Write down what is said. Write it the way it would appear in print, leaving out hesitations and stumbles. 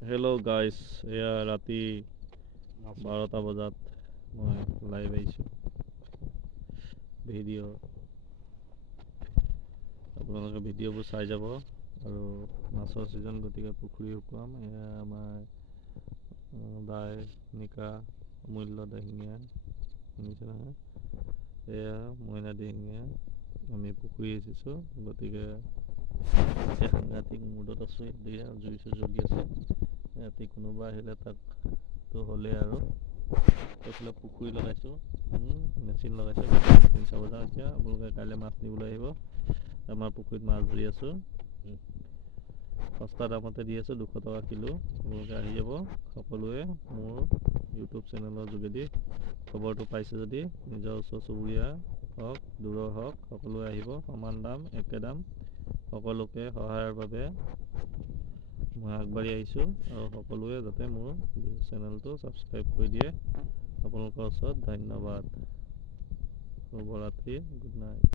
Hello' guys, এয়া ৰাতি 12টা বজাত মই লাইভ আহিছোঁ। ভিডিঅ' আপোনালোকে ভিডিঅ'বোৰ চাই যাব। আৰু মাছৰ ছিজন, গতিকে পুখুৰী শুকুৱাম। এয়া আমাৰ দাই নিকা অমূল্য দিহিঙীয়া, শুনিছে নহয়? এয়া মইনা দিহিঙীয়া। আমি পুখুৰী সিঁচিছোঁ, গতিকে এতিয়া সাংঘাতিক মুডত আছোঁ। এতিয়া জুই চুই জ্বলি আছে। ৰাতি কোনোবা আহিলে তাকতো হ'লেই আৰু। এইফালে পুখুৰী লগাইছোঁ, মেচিন লগাইছোঁ। মেচিন চাব যাওঁ এতিয়া। আপোনালোকে কাইলৈ মাছ নিবলৈ আহিব। আমাৰ পুখুৰীত মাছ ধৰি আছোঁ। সস্তা দামতে দি আছোঁ, 200 টকা কিলো। আপোনালোকে আহি যাব সকলোৱে। মোৰ ইউটিউব চেনেলৰ যোগেদি খবৰটো পাইছে যদি নিজৰ ওচৰ চুবুৰীয়া হওক, দূৰৰ হওক, সকলোৱে আহিব। সমান দাম, একে দাম। সকলোকে সহায়ৰ বাবে মই আগবাঢ়ি আহিছোঁ, আৰু সকলোৱে যাতে মোৰ চেনেলটো ছাবস্ক্ৰাইব কৰি দিয়ে। আপোনালোকৰ ওচৰত ধন্যবাদ। শুভৰাত্ৰি, গুড নাইট।